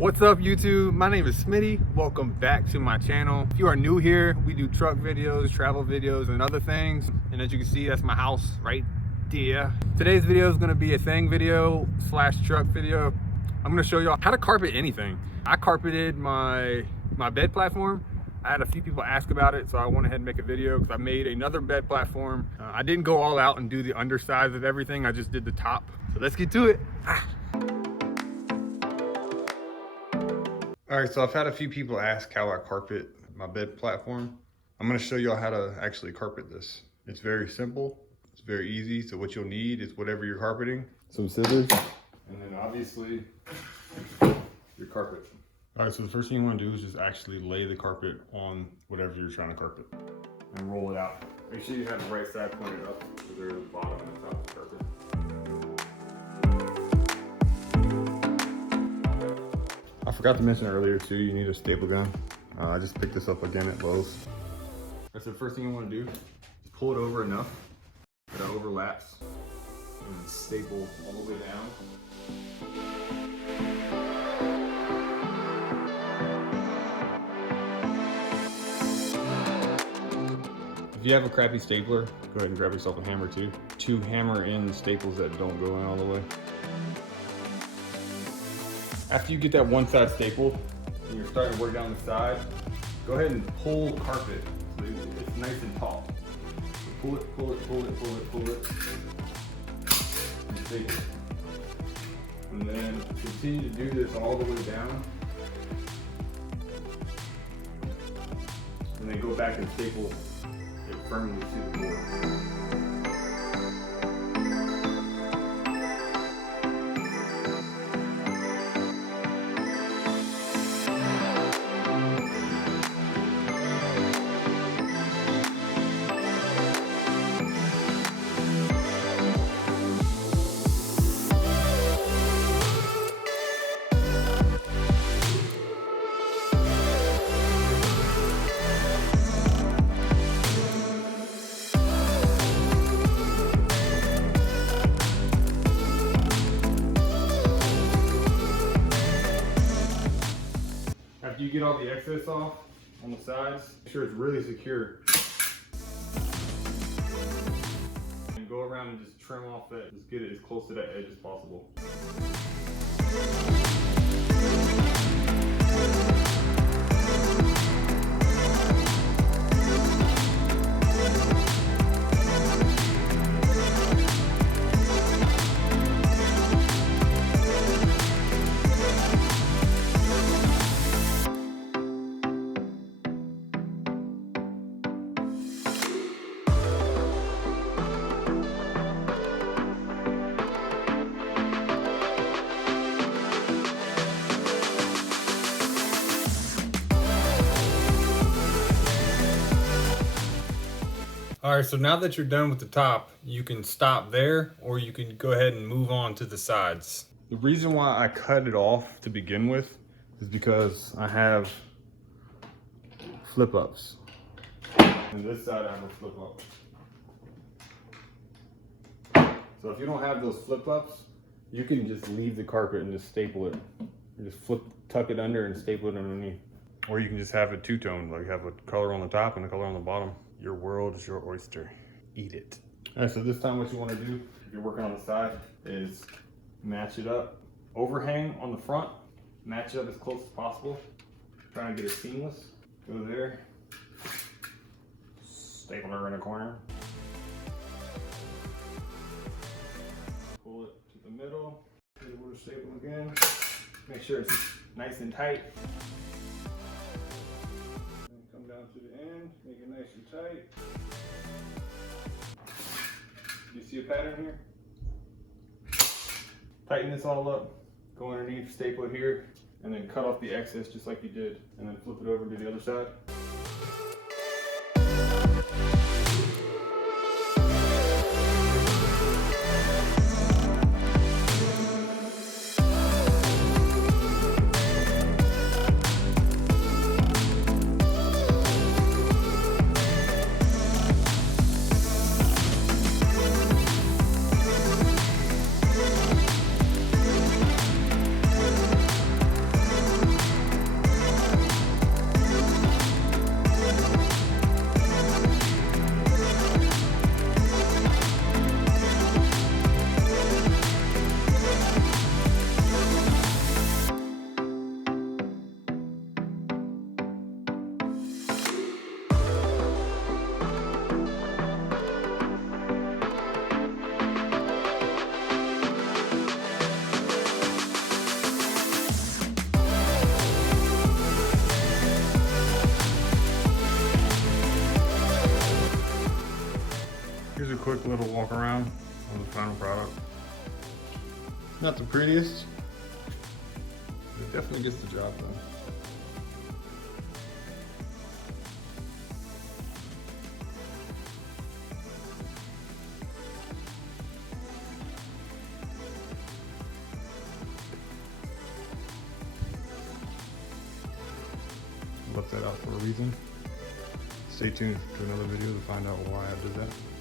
What's up YouTube? My name is Smithy. Welcome back to my channel. If you are new here, we do truck videos, travel videos, and other things. And as you can see, that's my house right there. Today's video is gonna be a thing video / truck video. I'm gonna show y'all how to carpet anything. I carpeted my bed platform. I had a few people ask about it, so I went ahead and make a video because I made another bed platform. I didn't go all out and do the undersides of everything. I just did the top. So let's get to it. All right, so I've had a few people ask how I carpet my bed platform. I'm gonna show y'all how to actually carpet this. It's very simple, it's very easy. So what you'll need is whatever you're carpeting, some scissors, and then obviously your carpet. All right, so the first thing you wanna do is just actually lay the carpet on whatever you're trying to carpet and roll it out. Make sure you have the right side pointed up so they're the bottom and top of the carpet. I forgot to mention earlier too, you need a staple gun. I just picked this up again at Lowe's. That's the first thing you want to do. Just pull it over enough that it overlaps and then staple all the way down. If you have a crappy stapler, go ahead and grab yourself a hammer too. To hammer in the staples that don't go in all the way. After you get that one side stapled and you're starting to work down the side, go ahead and pull carpet so it's nice and tall. So pull it, pull it, pull it, pull it, pull it, and staple it. And then continue to do this all the way down. And then go back and staple it firmly to the board. After you get all the excess off on the sides, make sure it's really secure. And go around and just trim off that, just get it as close to that edge as possible. All right, so now that you're done with the top, you can stop there or you can go ahead and move on to the sides. The reason why I cut it off to begin with is because I have flip ups. And this side I have a flip up. So if you don't have those flip ups, you can just leave the carpet and just staple it. You just tuck it under and staple it underneath. Or you can just have it two-toned, like have a color on the top and a color on the bottom. Your world is your oyster. Eat it. All right, so this time what you want to do, if you're working on the side, is match it up. Overhang on the front, match it up as close as possible. Trying to get it seamless. Go there. Stapler in a corner. Pull it to the middle. Hit it with a staple again. Make sure it's nice and tight. Down to the end, make it nice and tight. You see a pattern here? Tighten this all up, go underneath, staple it here, and then cut off the excess just like you did, and then flip it over to the other side. little walk around on the final product. Not the prettiest, but it definitely gets the job done. Left that out for a reason. Stay tuned to another video to find out why I did that.